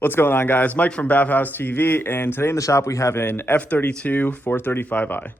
What's going on, guys? Mike from BavhausTV, and today in the shop we have an F32 435i.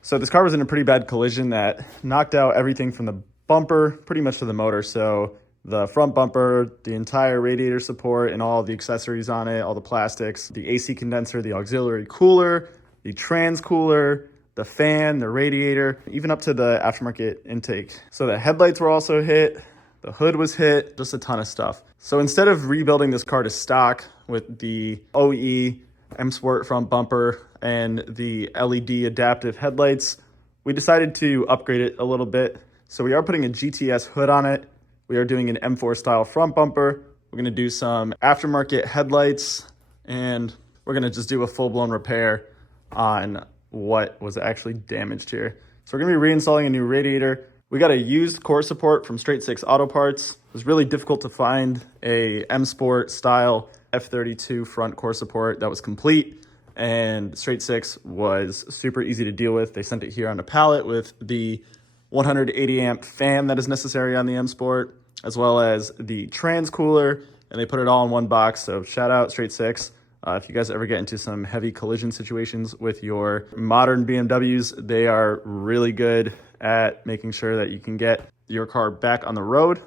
So this car was in a pretty bad collision that knocked out everything from the bumper pretty much to the motor. So the front bumper, the entire radiator support and all the accessories on it, all the plastics, the AC condenser, the auxiliary cooler, the trans cooler, the fan, the radiator, even up to the aftermarket intake. So the headlights were also hit. The hood was hit, just a ton of stuff. So instead of rebuilding this car to stock with the OE M Sport front bumper and the LED adaptive headlights, we decided to upgrade it a little bit. So we are putting a GTS hood on it. We are doing an M4 style front bumper. We're gonna do some aftermarket headlights, and we're gonna just do a full-blown repair on what was actually damaged here. So we're gonna be reinstalling a new radiator. We got a used core support from Straight Six Auto Parts. It was really difficult to find a M Sport style F32 front core support that was complete, and Straight Six was super easy to deal with. They sent it here on a pallet with the 180 amp fan that is necessary on the M Sport, as well as the trans cooler, and they put it all in one box. So shout out Straight Six. If you guys ever get into some heavy collision situations with your modern BMWs, they are really good at making sure that you can get your car back on the road.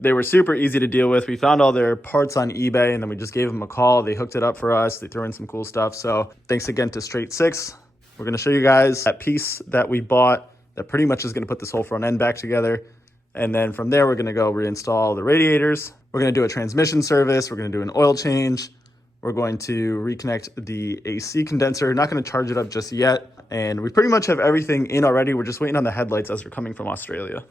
They were super easy to deal with. We found all their parts on eBay, and then we just gave them a call. They hooked it up for us. They threw in some cool stuff. So thanks again to Straight Six. We're gonna show you guys that piece that we bought that pretty much is gonna put this whole front end back together. And then from there, we're gonna go reinstall the radiators. We're gonna do a transmission service. We're gonna do an oil change. We're going to reconnect the AC condenser. Not going to charge it up just yet. And we pretty much have everything in already. We're just waiting on the headlights as they're coming from Australia.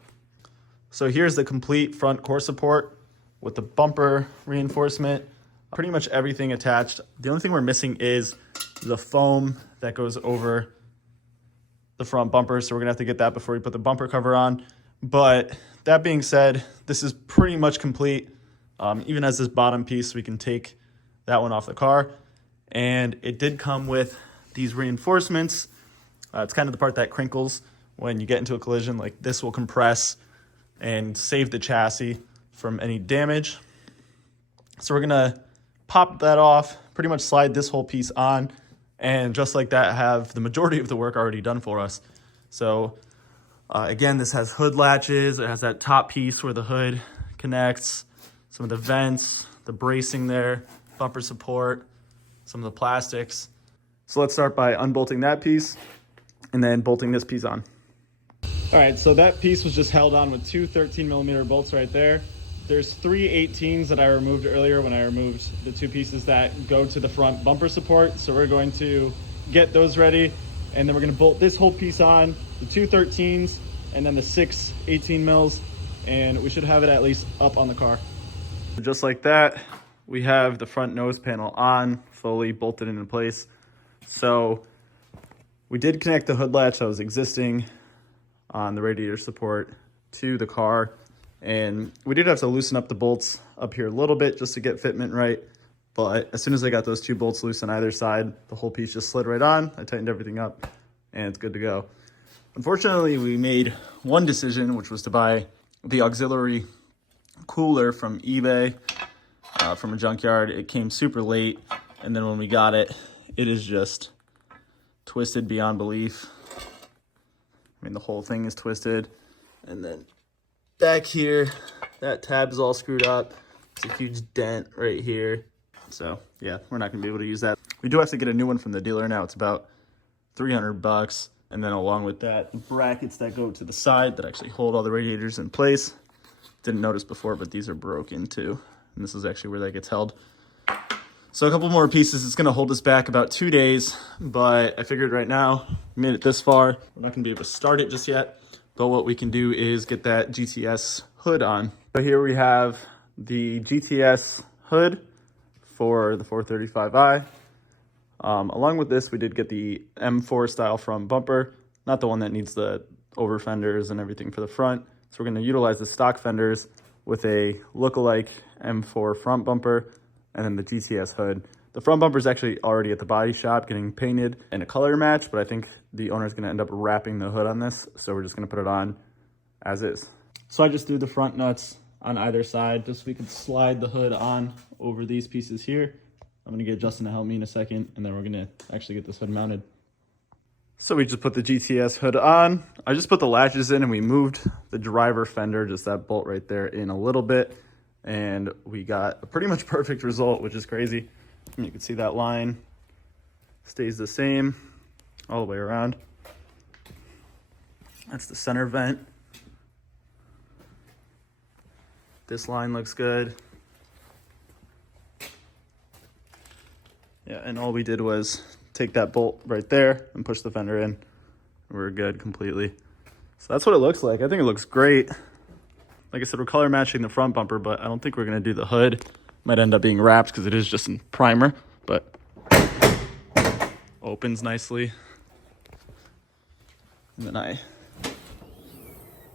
So here's the complete front core support with the bumper reinforcement. Pretty much everything attached. The only thing we're missing is the foam that goes over the front bumper. So we're going to have to get that before we put the bumper cover on. But that being said, this is pretty much complete. Even as this bottom piece, we can take that one off the car, and it did come with these reinforcements. It's kind of the part that crinkles when you get into a collision. Like, this will compress and save the chassis from any damage. So we're gonna pop that off, pretty much slide this whole piece on, and just like that, have the majority of the work already done for us. So again, this has hood latches. It has that top piece where the hood connects, some of the vents, the bracing there, bumper support, some of the plastics. So let's start by unbolting that piece and then bolting this piece on. All right, so that piece was just held on with two 13mm bolts right there. There's three 18s that I removed earlier when I removed the two pieces that go to the front bumper support. So we're going to get those ready, and then we're gonna bolt this whole piece on, the two 13s, and then the six 18mm, and we should have it at least up on the car. Just like that, we have the front nose panel on, fully bolted into place. So we did connect the hood latch that was existing on the radiator support to the car. And we did have to loosen up the bolts up here a little bit just to get fitment right. But as soon as I got those two bolts loose on either side, the whole piece just slid right on. I tightened everything up and it's good to go. Unfortunately, we made one decision, which was to buy the auxiliary cooler from eBay. From a junkyard. It came super late, and then when we got it, it is just twisted beyond belief. I mean, the whole thing is twisted, and then back here, that tab is all screwed up. It's a huge dent right here. So yeah, we're not gonna be able to use that. We do have to get a new one from the dealer now. It's about $300, and then along with that, brackets that go to the side that actually hold all the radiators in place. Didn't notice before, but these are broken too. And this is actually where that gets held. So a couple more pieces. It's gonna hold us back about 2 days, but I figured right now, we made it this far. We're not gonna be able to start it just yet, but what we can do is get that GTS hood on. So here we have the GTS hood for the 435i. Along with this, we did get the M4 style front bumper, not the one that needs the over fenders and everything for the front. So we're gonna utilize the stock fenders with a lookalike M4 front bumper and then the GTS hood. The front bumper is actually already at the body shop getting painted in a color match, but I think the owner is going to end up wrapping the hood on this, so we're just going to put it on as is. So I just threw the front nuts on either side, just so we could slide the hood on over these pieces here. I'm gonna get Justin to help me in a second, and then we're gonna actually get this hood mounted. So we just put the GTS hood on. I just put the latches in and we moved the driver fender, just that bolt right there, in a little bit. And we got a pretty much perfect result, which is crazy. And you can see that line stays the same all the way around. That's the center vent. This line looks good. Yeah, and all we did was take that bolt right there and push the fender in. We're good completely. So that's what it looks like. I think it looks great. Like I said, we're color matching the front bumper, but I don't think we're gonna do the hood. Might end up being wrapped because it is just in primer, but opens nicely. And then I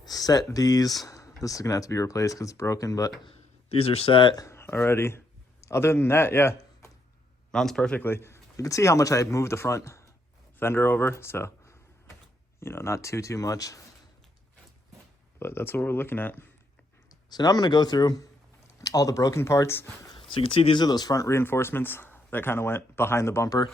set these. This is gonna have to be replaced because it's broken, but these are set already. Other than that, yeah, mounts perfectly. You can see how much I moved the front fender over, so, you know, not too much, but that's what we're looking at. So now I'm gonna go through all the broken parts. So you can see these are those front reinforcements that kind of went behind the bumper.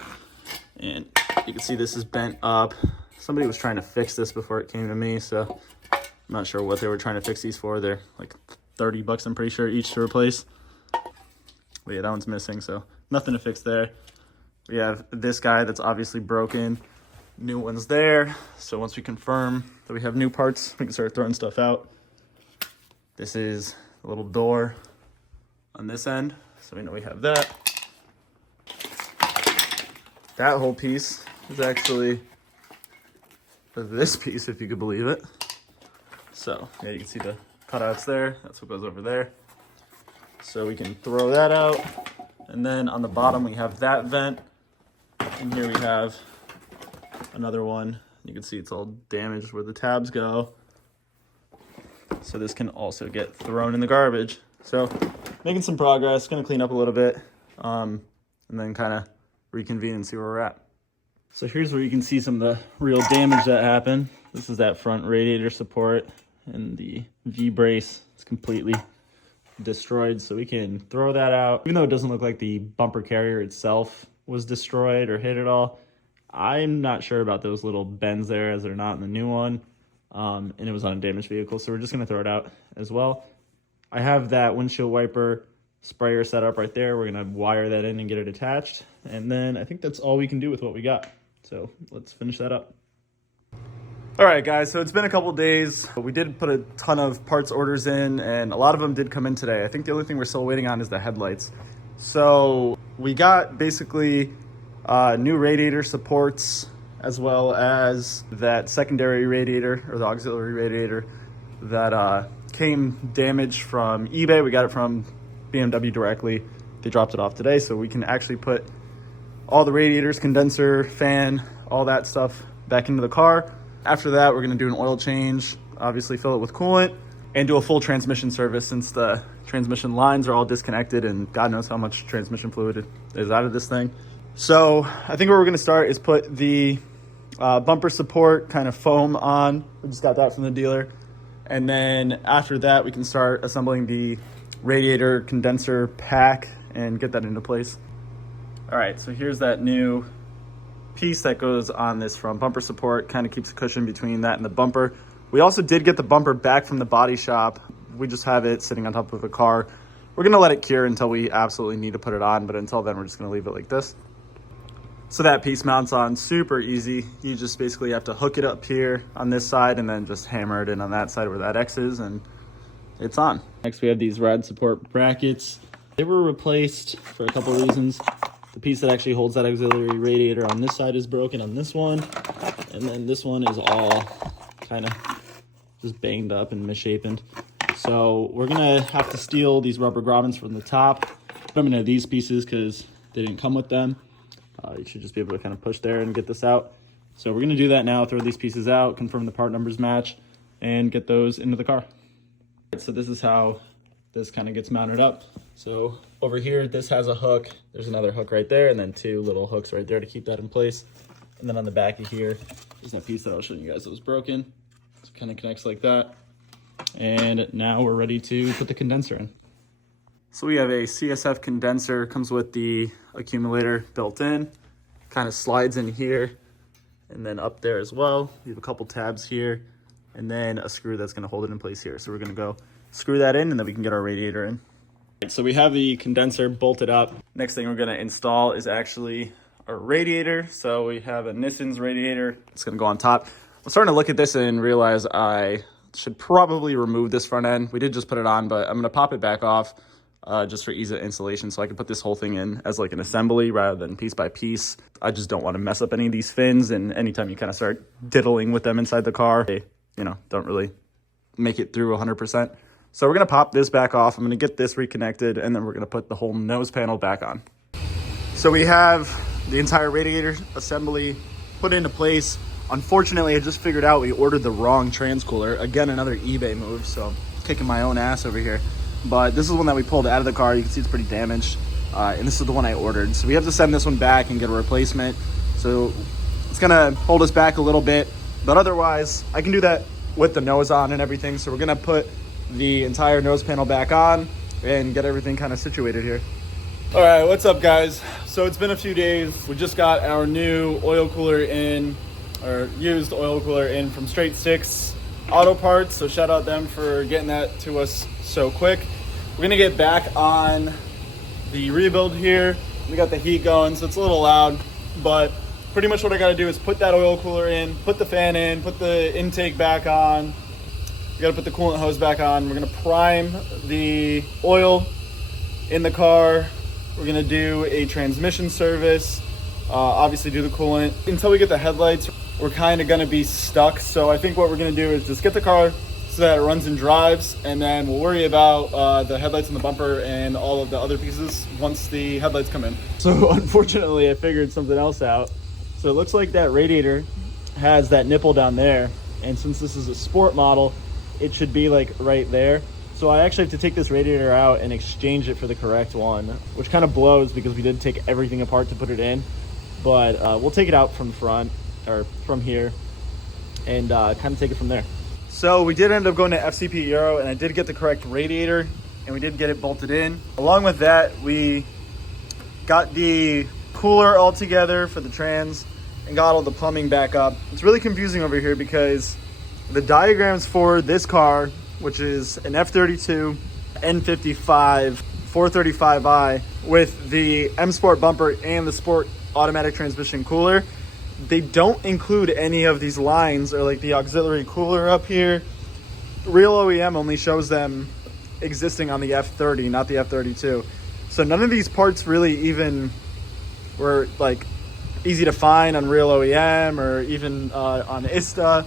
And you can see this is bent up. Somebody was trying to fix this before it came to me, so I'm not sure what they were trying to fix these for. They're like 30 bucks, I'm pretty sure, each to replace. But yeah, that one's missing, so nothing to fix there. We have this guy that's obviously broken. New one's there. So once we confirm that we have new parts, we can start throwing stuff out. This is a little door on this end, so we know we have that. That whole piece is actually this piece, if you could believe it. So yeah, you can see the cutouts there. That's what goes over there. So we can throw that out. And then on the bottom, we have that vent. And here we have another one. You can see it's all damaged where the tabs go. So this can also get thrown in the garbage. So making some progress, gonna clean up a little bit, and then kind of reconvene and see where we're at. So here's where you can see some of the real damage that happened. This is that front radiator support and the V-brace. It's completely destroyed, so we can throw that out. Even though it doesn't look like the bumper carrier itself was destroyed or hit at all, I'm not sure about those little bends there, as they're not in the new one. And it was on a damaged vehicle, so we're just gonna throw it out as well. I have that windshield wiper sprayer set up right there. We're gonna wire that in and get it attached. And then I think that's all we can do with what we got. So let's finish that up. All right, guys, so it's been a couple days. We did put a ton of parts orders in, and a lot of them did come in today. I think the only thing we're still waiting on is the headlights. So we got basically new radiator supports, as well as that secondary radiator, or the auxiliary radiator, that came damaged from eBay. We got it from BMW directly. They dropped it off today, so we can actually put all the radiators, condenser, fan, all that stuff back into the car. After that, we're gonna do an oil change, obviously fill it with coolant, and do a full transmission service, since the transmission lines are all disconnected and God knows how much transmission fluid is out of this thing. So I think where we're gonna start is put the bumper support kind of foam on. We just got that from the dealer. And then after that, we can start assembling the radiator condenser pack and get that into place. All right, so here's that new piece that goes on this front bumper support, kind of keeps a cushion between that and the bumper. We also did get the bumper back from the body shop. We just have it sitting on top of a car. We're gonna let it cure until we absolutely need to put it on, but until then, we're just gonna leave it like this. So that piece mounts on super easy. You just basically have to hook it up here on this side and then just hammer it in on that side where that X is, and it's on. Next, we have these rad support brackets. They were replaced for a couple reasons. The piece that actually holds that auxiliary radiator on this side is broken on this one. And then this one is all kind of just banged up and misshapen. So we're gonna have to steal these rubber grommets from the top, put them into these pieces because they didn't come with them. You should just be able to kind of push there and get this out. So we're gonna do that now, throw these pieces out, confirm the part numbers match, and get those into the car. So this is how this kind of gets mounted up. So over here, this has a hook. There's another hook right there, and then two little hooks right there to keep that in place. And then on the back of here, there's that piece that I was showing you guys that was broken. So it kind of connects like that. And now we're ready to put the condenser in. So we have a CSF condenser, comes with the accumulator built in, kind of slides in here and then up there as well. We have a couple tabs here and then a screw that's going to hold it in place here. So we're going to go screw that in and then we can get our radiator in. So we have the condenser bolted up. Next thing we're going to install is actually our radiator. So we have a Nissan's radiator. It's going to go on top. I'm starting to look at this and realize I should probably remove this front end. We did just put it on, but I'm going to pop it back off just for ease of installation, so I can put this whole thing in as like an assembly rather than piece by piece. I just don't want to mess up any of these fins, and anytime you kind of start diddling with them inside the car, they, you know, don't really make it through 100%. So we're going to pop this back off. I'm going to get this reconnected, and then we're going to put the whole nose panel back on. So we have the entire radiator assembly put into place. Unfortunately, I just figured out we ordered the wrong trans cooler. Again, another eBay move, so I'm kicking my own ass over here. But this is one that we pulled out of the car. You can see it's pretty damaged. And this is the one I ordered. So we have to send this one back and get a replacement. So it's gonna hold us back a little bit, but otherwise I can do that with the nose on and everything. So we're gonna put the entire nose panel back on and get everything kind of situated here. All right, what's up guys? So it's been a few days. We just got our new oil cooler in, or used oil cooler in from Straight Six Auto Parts. So shout out them for getting that to us so quick. We're gonna get back on the rebuild here. We got the heat going, so it's a little loud, but pretty much what I gotta do is put that oil cooler in, put the fan in, put the intake back on. We gotta put the coolant hose back on. We're gonna prime the oil in the car. We're gonna do a transmission service, obviously do the coolant. Until we get the headlights, we're kind of gonna be stuck. So I think what we're gonna do is just get the car so that it runs and drives, and then we'll worry about the headlights and the bumper and all of the other pieces once the headlights come in. So unfortunately, I figured something else out. So it looks like that radiator has that nipple down there, and since this is a sport model, it should be like right there. So I actually have to take this radiator out and exchange it for the correct one, which kind of blows because we did take everything apart to put it in. But we'll take it out from front, or from here, and kind of take it from there. So we did end up going to FCP Euro, and I did get the correct radiator, and we did get it bolted in. Along with that, we got the cooler all together for the trans and got all the plumbing back up. It's really confusing over here because the diagrams for this car, which is an F32 N55 435i with the M Sport bumper and the Sport automatic transmission cooler, they don't include any of these lines or like the auxiliary cooler up here. Real OEM only shows them existing on the F30, not the F32. So none of these parts really even were like easy to find on Real OEM or even on ISTA.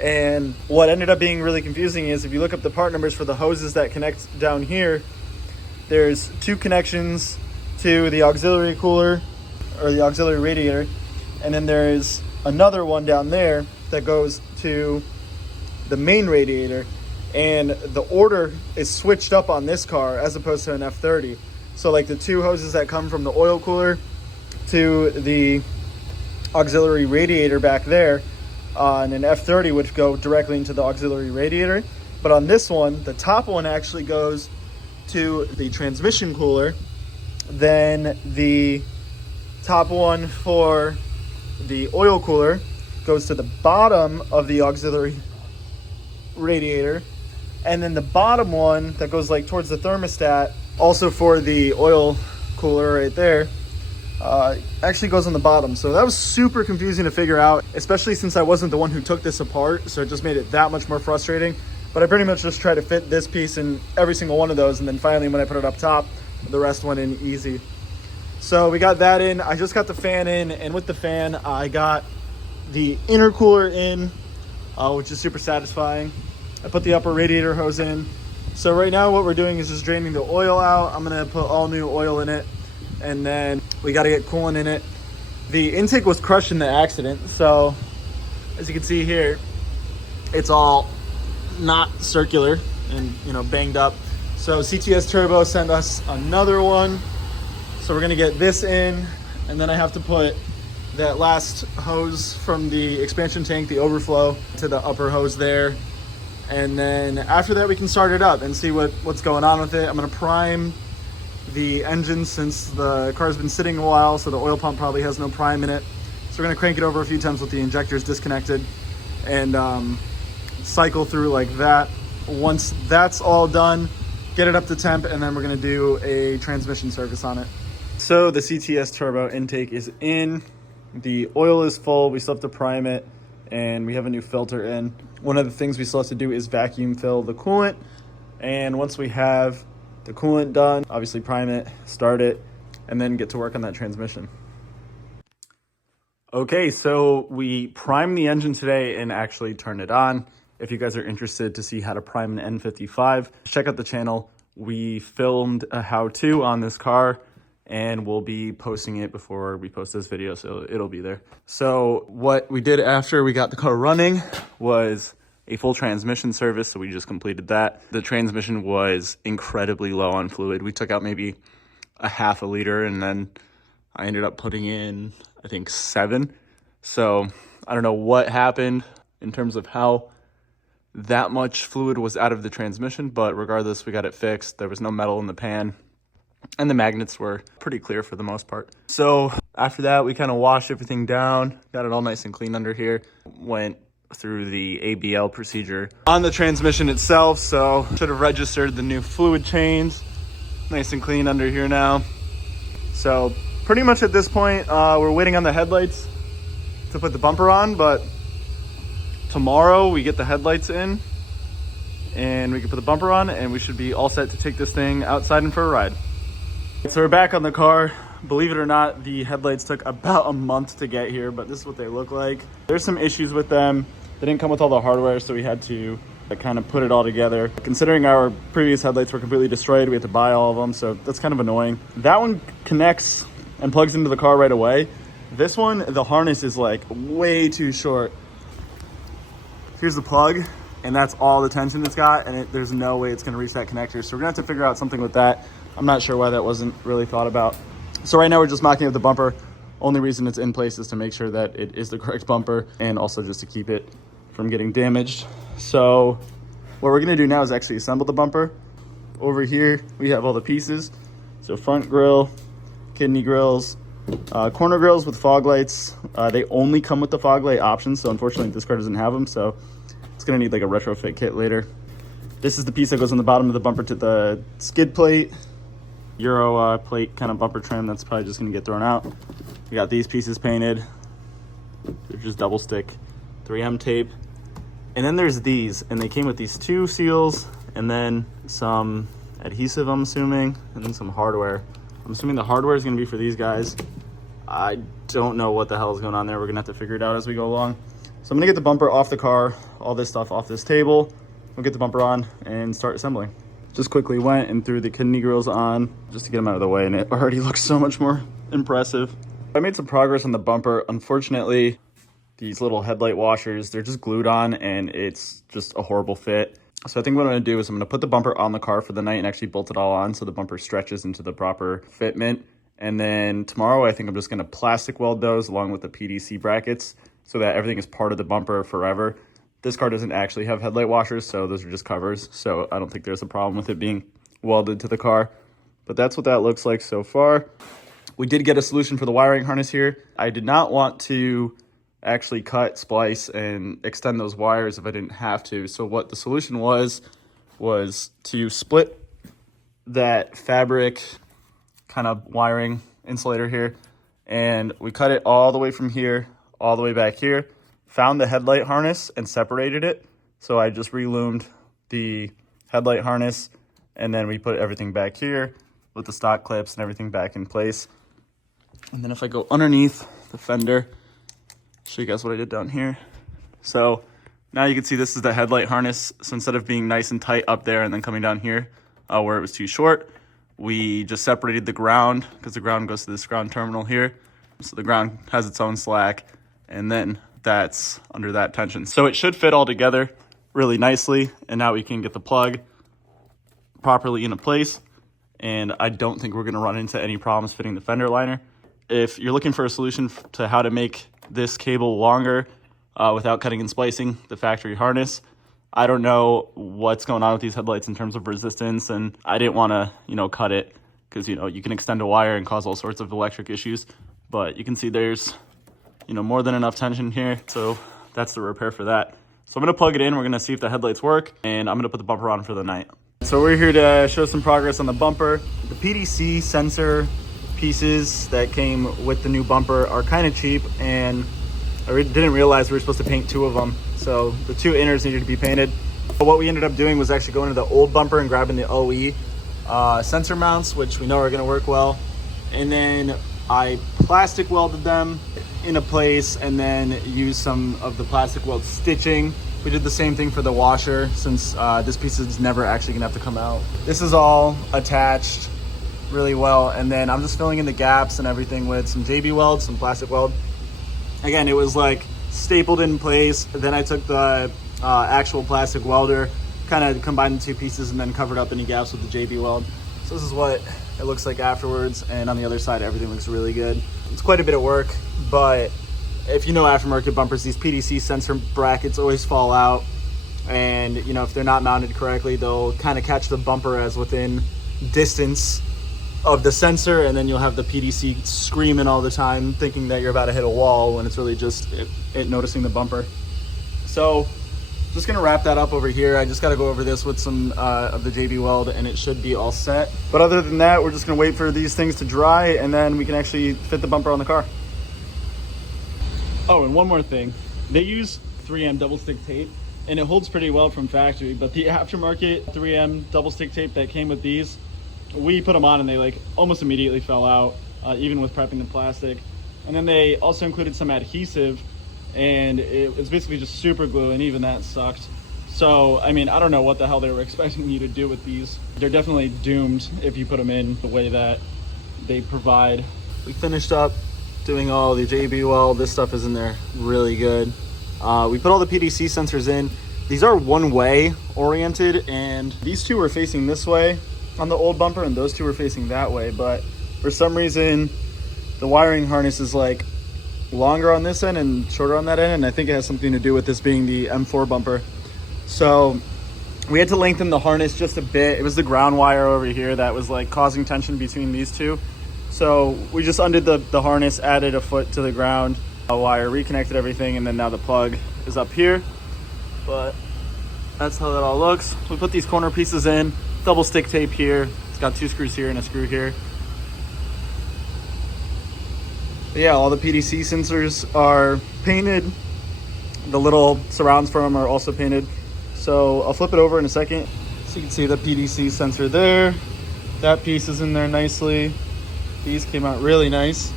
And what ended up being really confusing is if you look up the part numbers for the hoses that connect down here, there's two connections to the auxiliary cooler or the auxiliary radiator. And then there's another one down there that goes to the main radiator. And the order is switched up on this car as opposed to an F30. So like the two hoses that come from the oil cooler to the auxiliary radiator back there on an F30 would go directly into the auxiliary radiator. But on this one, the top one actually goes to the transmission cooler. Then the top one for the oil cooler goes to the bottom of the auxiliary radiator, and then the bottom one that goes like towards the thermostat, also for the oil cooler right there, actually goes on the bottom. So that was super confusing to figure out, especially since I wasn't the one who took this apart, so it just made it that much more frustrating. But I pretty much just tried to fit this piece in every single one of those, and then finally when I put it up top, the rest went in easy. So we got that in. I just got the fan in, and with the fan, I got the intercooler in, which is super satisfying. I put the upper radiator hose in. So right now what we're doing is just draining the oil out. I'm gonna put all new oil in it, and then we gotta get coolant in it. The intake was crushed in the accident, so as you can see here, it's all not circular and, you know, banged up. So CTS Turbo sent us another one. So we're gonna get this in, and then I have to put that last hose from the expansion tank, the overflow, to the upper hose there. And then after that, we can start it up and see what's going on with it. I'm gonna prime the engine since the car's been sitting a while, so the oil pump probably has no prime in it. So we're gonna crank it over a few times with the injectors disconnected and cycle through like that. Once that's all done, get it up to temp, and then we're gonna do a transmission service on it. So the CTS turbo intake is in, the oil is full, we still have to prime it, and we have a new filter in. One of the things we still have to do is vacuum fill the coolant, and once we have the coolant done, obviously prime it, start it, and then get to work on that transmission. Okay, so we primed the engine today and actually turned it on. If you guys are interested to see how to prime an N55, check out the channel. We filmed a how-to on this car, and we'll be posting it before we post this video, so it'll be there. So what we did after we got the car running was a full transmission service, so we just completed that. The transmission was incredibly low on fluid. We took out maybe a half a liter, and then I ended up putting in, I think, 7. So I don't know what happened in terms of how that much fluid was out of the transmission, but regardless, we got it fixed. There was no metal in the pan, and the magnets were pretty clear for the most part. So after that, we kind of washed everything down, got it all nice and clean under here, went through the ABL procedure on the transmission itself. So should have registered the new fluid chains, nice and clean under here now. So pretty much at this point, we're waiting on the headlights to put the bumper on, but tomorrow we get the headlights in and we can put the bumper on, and we should be all set to take this thing outside and for a ride. So we're back on the car. Believe it or not, the headlights took about a month to get here, but this is what they look like. There's some issues with them. They didn't come with all the hardware, so we had to kind of put it all together. Considering our previous headlights were completely destroyed, we had to buy all of them, so that's kind of annoying. That one connects and plugs into the car right away. This one, the harness is like way too short. Here's the plug, and that's all the tension it's got, and there's no way it's gonna reach that connector. So we're gonna have to figure out something with that. I'm not sure why that wasn't really thought about. So right now we're just mocking up the bumper. Only reason it's in place is to make sure that it is the correct bumper, and also just to keep it from getting damaged. So what we're gonna do now is actually assemble the bumper. Over here, we have all the pieces. So front grille, kidney grills, corner grills with fog lights. They only come with the fog light option, so unfortunately this car doesn't have them, so it's gonna need like a retrofit kit later. This is the piece that goes on the bottom of the bumper to the skid plate. Euro plate kind of bumper trim that's probably just gonna get thrown out. We got these pieces painted. They're just double stick 3M tape. And then there's these, and they came with these 2 seals and then some adhesive, I'm assuming, and then some hardware. I'm assuming the hardware is gonna be for these guys. I don't know what the hell is going on there. We're gonna have to figure it out as we go along. So I'm gonna get the bumper off the car, all this stuff off this table. We'll get the bumper on and start assembling. Just quickly went and threw the kidney grills on just to get them out of the way, and it already looks so much more impressive. I made some progress on the bumper. Unfortunately, these little headlight washers, they're just glued on, and it's just a horrible fit. So I think what I'm gonna do is I'm gonna put the bumper on the car for the night and actually bolt it all on so the bumper stretches into the proper fitment. And then tomorrow, I think I'm just gonna plastic weld those along with the PDC brackets so that everything is part of the bumper forever. This car doesn't actually have headlight washers, so those are just covers. So I don't think there's a problem with it being welded to the car. But that's what that looks like so far. We did get a solution for the wiring harness here. I did not want to actually cut, splice, and extend those wires if I didn't have to. So what the solution was to split that fabric kind of wiring insulator here, and we cut it all the way from here all the way back here, found the headlight harness and separated it. So I just reloomed the headlight harness, and then we put everything back here with the stock clips and everything back in place. And then if I go underneath the fender, show you guys what I did down here. So now you can see this is the headlight harness. So instead of being nice and tight up there and then coming down here where it was too short, we just separated the ground, because the ground goes to this ground terminal here. So the ground has its own slack, and then that's under that tension. So it should fit all together really nicely, and now we can get the plug properly into place, and I don't think we're gonna run into any problems fitting the fender liner. If you're looking for a solution to how to make this cable longer without cutting and splicing the factory harness, I don't know what's going on with these headlights in terms of resistance, and I didn't want to, cut it because, you can extend a wire and cause all sorts of electric issues. But you can see there's, more than enough tension here. So that's the repair for that. So I'm going to plug it in. We're going to see if the headlights work, and I'm going to put the bumper on for the night. So we're here to show some progress on the bumper. The PDC sensor pieces that came with the new bumper are kind of cheap, and I didn't realize we were supposed to paint 2 of them. So the 2 inners needed to be painted. But what we ended up doing was actually going to the old bumper and grabbing the OE sensor mounts, which we know are going to work well. And then I plastic welded them into place and then used some of the plastic weld stitching. We did the same thing for the washer since this piece is never actually gonna have to come out. This is all attached really well, and then I'm just filling in the gaps and everything with some JB weld, some plastic weld. Again, it was like stapled in place. Then I took the actual plastic welder, kind of combined the 2 pieces and then covered up any gaps with the JB weld. So this is what it looks like afterwards, and on the other side everything looks really good. It's quite a bit of work, but if you know aftermarket bumpers, these PDC sensor brackets always fall out, and if they're not mounted correctly, they'll kind of catch the bumper as within distance of the sensor, and then you'll have the PDC screaming all the time thinking that you're about to hit a wall when it's really just it noticing the bumper. So just gonna wrap that up over here. I just gotta go over this with some of the JB weld and it should be all set. But other than that, we're just gonna wait for these things to dry and then we can actually fit the bumper on the car. Oh, and one more thing. They use 3M double stick tape and it holds pretty well from factory, but the aftermarket 3M double stick tape that came with these, we put them on and they like almost immediately fell out, even with prepping the plastic. And then they also included some adhesive, and it's basically just super glue, and even that sucked. So I mean, I don't know what the hell they were expecting you to do with these. They're definitely doomed if you put them in the way that they provide. We finished up doing all the JB weld. This stuff is in there really good. We put all the PDC sensors in. These are one-way oriented, and these 2 were facing this way on the old bumper and those 2 were facing that way, but for some reason the wiring harness is like longer on this end and shorter on that end, and I think it has something to do with this being the M4 bumper. So we had to lengthen the harness just a bit. It was the ground wire over here that was like causing tension between these 2. So we just undid the harness, added a foot to the ground wire, reconnected everything, and then now the plug is up here. But that's how that all looks. We put these corner pieces in, double stick tape here. It's got 2 screws here and a screw here. But yeah, all the PDC sensors are painted. The little surrounds for them are also painted. So I'll flip it over in a second. So you can see the PDC sensor there. That piece is in there nicely. These came out really nice.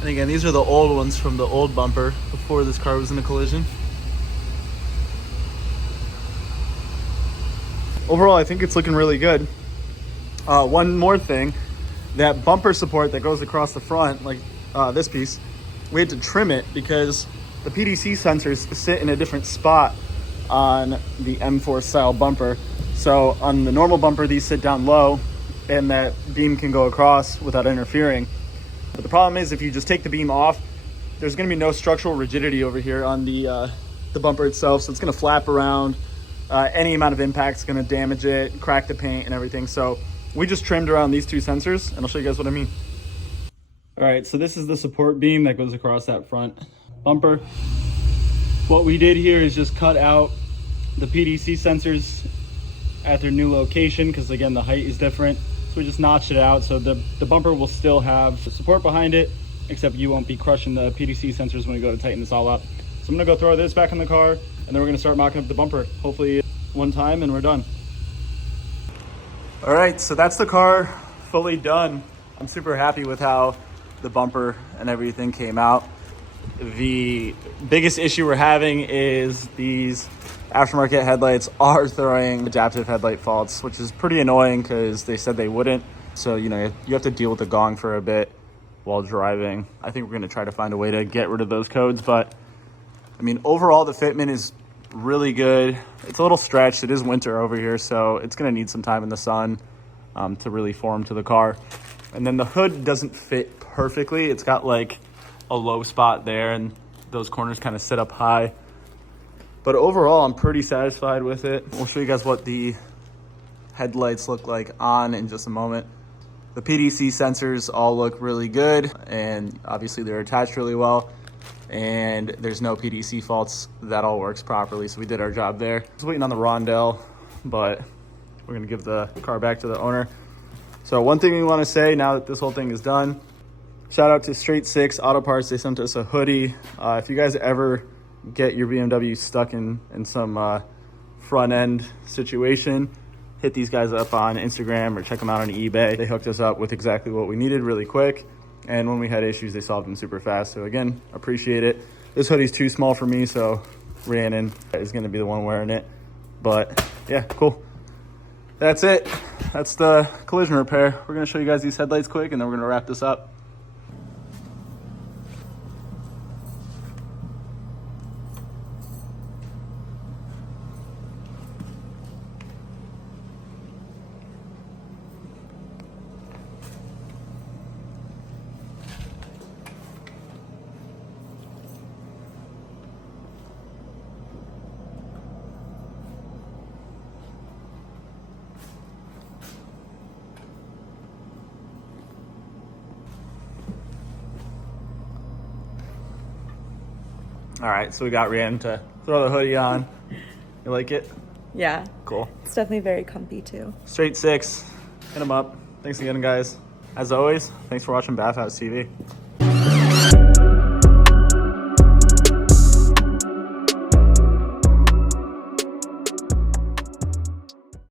And again, these are the old ones from the old bumper before this car was in a collision. Overall, I think it's looking really good. One more thing, that bumper support that goes across the front, like this piece, we had to trim it because the PDC sensors sit in a different spot on the M4 style bumper. So on the normal bumper, these sit down low and that beam can go across without interfering. But the problem is if you just take the beam off, there's gonna be no structural rigidity over here on the bumper itself. So it's gonna flap around. Any amount of impact is going to damage it, crack the paint and everything. So we just trimmed around these 2 sensors and I'll show you guys what I mean. All right, so this is the support beam that goes across that front bumper. What we did here is just cut out the PDC sensors at their new location because again, the height is different. So we just notched it out. So the bumper will still have the support behind it, except you won't be crushing the PDC sensors when we go to tighten this all up. So I'm gonna go throw this back in the car and then we're gonna start mocking up the bumper, hopefully one time, and we're done. All right, so that's the car fully done. I'm super happy with how the bumper and everything came out. The biggest issue we're having is these aftermarket headlights are throwing adaptive headlight faults, which is pretty annoying because they said they wouldn't. So, you have to deal with the gong for a bit while driving. I think we're gonna try to find a way to get rid of those codes, but I mean, overall, the fitment is really good. It's a little stretched. It is winter over here, so it's going to need some time in the sun to really form to the car. And then the hood doesn't fit perfectly. It's got like a low spot there, and those corners kind of sit up high. But overall, I'm pretty satisfied with it. We'll show you guys what the headlights look like on in just a moment. The PDC sensors all look really good, and obviously they're attached really well, and there's no PDC faults. That all works properly, so we did our job there. Just waiting on the rondelle, but we're gonna give the car back to the owner. So one thing we want to say now that this whole thing is done, shout out to Straight 6 Auto Parts. They sent us a hoodie. If you guys ever get your BMW stuck in some front end situation, hit these guys up on Instagram or check them out on eBay. They hooked us up with exactly what we needed really quick. And when we had issues, they solved them super fast. So again, appreciate it. This hoodie's too small for me, so Rhiannon is gonna be the one wearing it. But yeah, cool. That's it. That's the collision repair. We're gonna show you guys these headlights quick, and then we're gonna wrap this up. All right, so we got Rhiannon to throw the hoodie on. You like it? Yeah. Cool. It's definitely very comfy too. Straight 6, hit them up. Thanks again, guys. As always, thanks for watching Bathhouse TV.